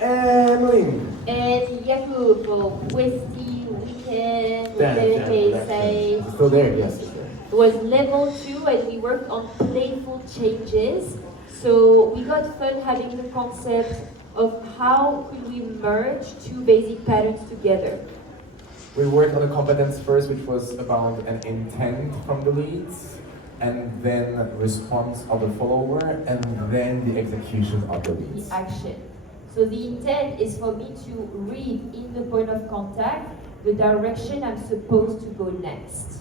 Emilene. And Jakub for Westie weekend, Dan, okay, production. say. Still there? Yes, it's there. It was level 2 and we worked on playful changes. So we got fun having the concept of how could we merge two basic patterns together. We worked on the competence first, which was about an intent from the leads, and then response of the follower, and then the execution of the leads. The action. So the intent is for me to read in the point of contact the direction I'm supposed to go next.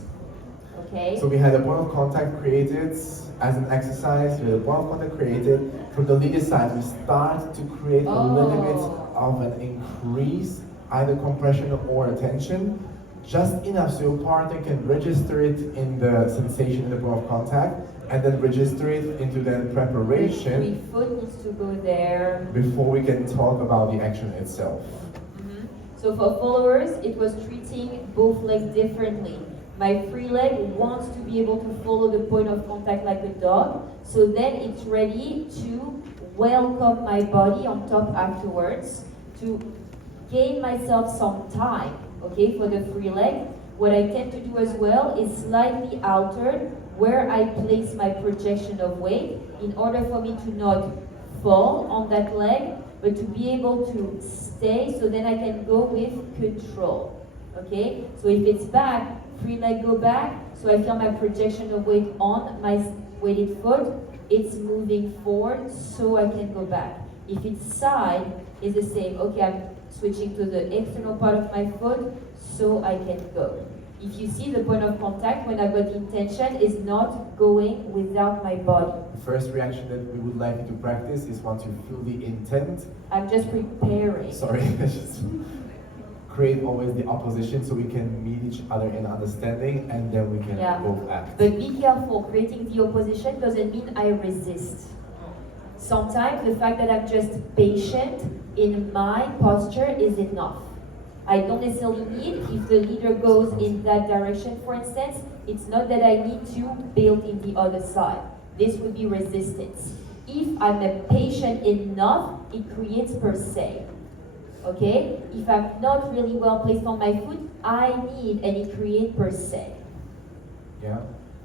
Okay? So we had a point of contact created as an exercise. We had a point of contact created. From the leader side, we start to create a little bit of an increase, either compression or tension, just enough so your partner can register it in the sensation in the point of contact, and then register it into the preparation. The foot needs to go there. Before we can talk about the action itself. So for followers, it was treating both legs differently. My free leg wants to be able to follow the point of contact like a dog, so then it's ready to welcome my body on top afterwards, to gain myself some time, okay, for the free leg. What I tend to do as well is slightly alter where I place my projection of weight in order for me to not fall on that leg, but to be able to stay, so then I can go with control, okay? So if it's back, free leg go back, so I feel my projection of weight on my weighted foot, it's moving forward, so I can go back. If it's side, it's the same. Okay, I'm switching to the external part of my foot, so I can go. If you see the point of contact, when I've got the intention, is not going without my body. The first reaction that we would like you to practice is once you feel the intent. I'm just preparing. Sorry, just create always the opposition so we can meet each other in understanding, and then we can both act. But be careful, creating the opposition doesn't mean I resist. Sometimes the fact that I'm just patient in my posture is enough. I don't necessarily need, if the leader goes in that direction, for instance, it's not that I need to build in the other side. This would be resistance. If I'm patient enough, it creates per se. Okay? If I'm not really well placed on my foot, I need, and it creates per se. Yeah.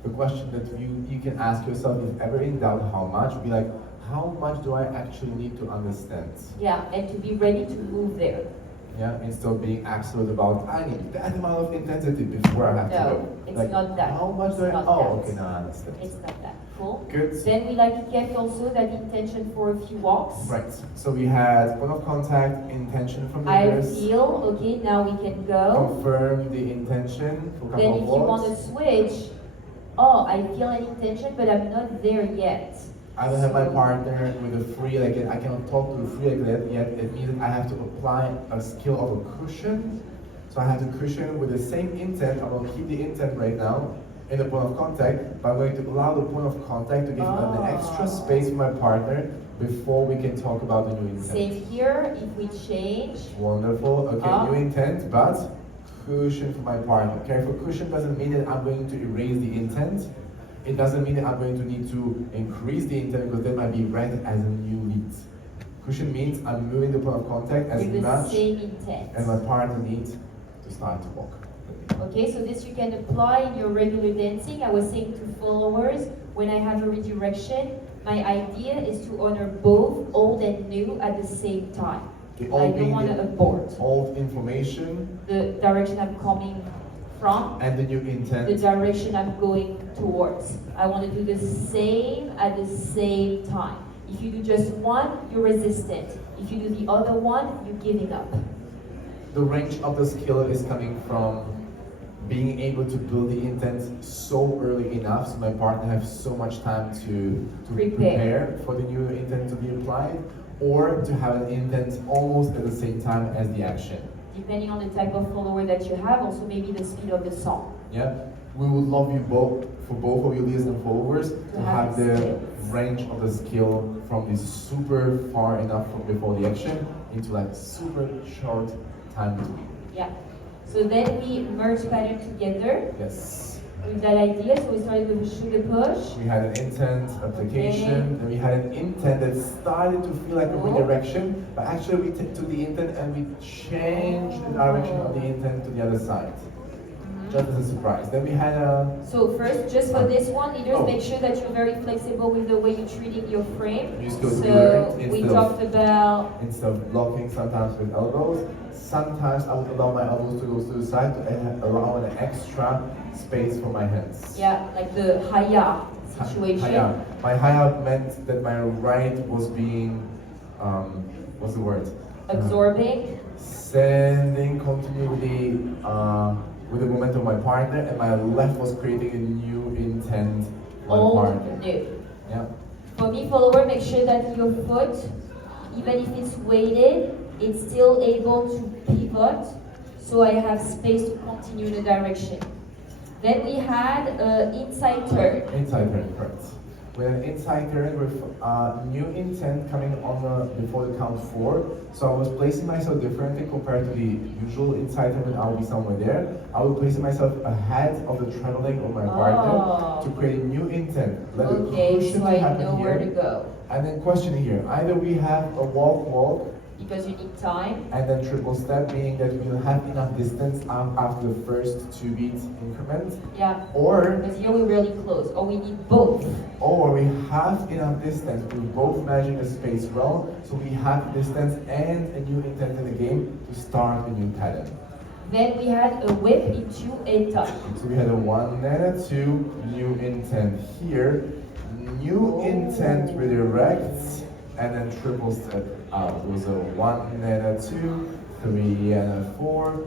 The question that you can ask yourself, if ever in doubt how much, be like, how much do I actually need to understand? Yeah, and to be ready to move there. Yeah, instead of being absolute about, I need that amount of intensity before I have to go. No, it's not that. How much do I? Okay, now I understand. It's not that. Cool. Good. Then we like to keep also that intention for a few walks. Right. So we had point of contact, intention from the I leaders. feel, okay, now we can go. Confirm the intention for a couple Then of if you walks. want to switch, oh, I feel an intention, but I'm not there yet. I don't have my partner with a free leg yet. I cannot talk to the free leg yet. It means that I have to apply a skill of a cushion. So I have to cushion with the same intent. I will keep the intent right now in the point of contact, but I'm going to allow the point of contact to give an extra space for my partner before we can talk about the new intent. Same here, if we change. Wonderful. Okay, new intent, but cushion for my partner. Careful, cushion doesn't mean that I'm going to erase the intent. It doesn't mean that I'm going to need to increase the intent because that might be read as a new lead. Cushion means I'm moving the point of contact as with the much same intent. as my partner needs to start to walk. Okay, so this you can apply in your regular dancing. I was saying to followers, when I have a redirection, my idea is to honor both old and new at the same time. I don't want to abort. Old information. The direction I'm coming from. And the new intent. The direction I'm going towards. I want to do the same at the same time. If you do just one, you're resistant. If you do the other one, you're giving up. The range of the skill is coming from being able to build the intent so early enough so my partner has so much time to prepare for the new intent to be applied, or to have an intent almost at the same time as the action. Depending on the type of follower that you have, also maybe the speed of the song. Yeah, we would love you both, for both of you leaders and followers, to have the range of the skill from this super far enough from before the action into like super short time between. Yeah. So then we merge pattern together. Yes. with that idea. So we started with a sugar push. We had an intent application, and we had an intent that started to feel like a redirection, but actually we took the intent and we changed the direction of the intent to the other side. Just as a surprise. Then we had a... So first, just for this one, leaders, make sure that you're very flexible with the way you're treating your frame. So we talked about... Instead of blocking sometimes with elbows, sometimes I would allow my elbows to go to the side to allow an extra space for my hands. Yeah, like the haya situation. Haya. My haya meant that my right was being, what's the word? Absorbing. Sending continuity with the momentum of my partner, and my left was creating a new intent for my partner. New. Yeah. For me, follower, make sure that your foot, even if it's weighted, it's still able to pivot, so I have space to continue the direction. Then we had inside turn. Inside turn, correct. With an inside turn with new intent coming on before the count 4. So I was placing myself differently compared to the usual inside turn when I would be somewhere there. I was placing myself ahead of the traveling of my partner to create a new intent. Let the cushion so I happen know where to here. go. And then question here, either we have a walk, because you need time. and then triple step, meaning that we will have enough distance after the first 2 beat increment. Yeah. Or because here we're really close. Or we need both. Or we have enough distance. We're both measuring the space well, so we have distance and a new intent in the game to start a new pattern. Then we had a whip into a tuck. So we had a 1 and a 2, new intent here, new intent redirects, and then triple step out. It was a 1 and a 2, 3 and a 4,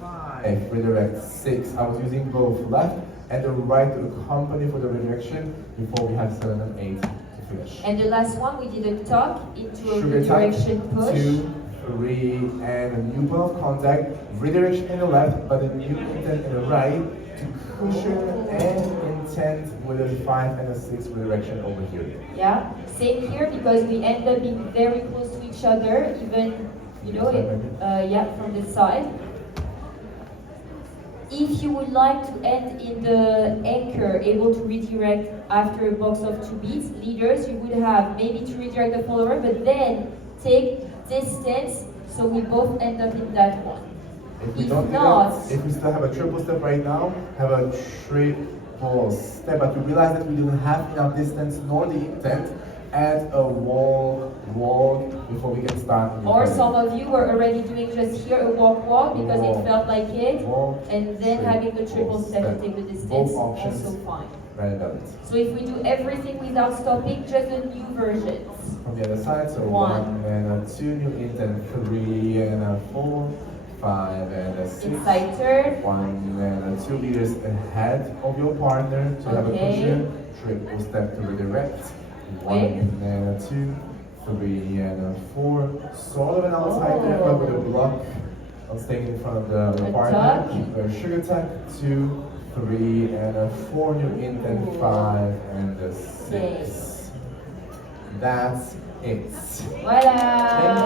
5, redirect 6. I was using both left and the right to accompany for the redirection before we had 7 and 8 to finish. And the last one, we did a tuck into a Sugar redirection tuck, push. 2, 3, and a new point of contact, redirection in the left, but a new intent in the right to cushion and intent with a 5 and a 6 redirection over here. Yeah, same here because we end up being very close to each other, even, yeah, from the side. If you would like to end in the anchor, able to redirect after a box of 2 beats, leaders, you would have maybe to redirect the follower, but then take distance so we both end up in that one. If we don't do that, if we still have a triple step right now, have a triple step, but we realize that we didn't have enough distance nor the intent, add a walk before we get started. Or some of you were already doing just here a walk because it felt like it, and then having the triple step to take the distance, also fine. Right about it. So if we do everything without stopping, just the new versions. From the other side, so 1 and a 2, new intent, 3 and a 4, 5 and a 6. Inside turn. 1 and a 2 meters ahead of your partner to have a cushion. Triple step to redirect. 1 and a 2, 3 and a 4. Sort of an outside there, but with a block of staying in front of the partner. A sugar tuck, 2, 3 and a 4, new intent, 5 and a 6. That's it. Voila!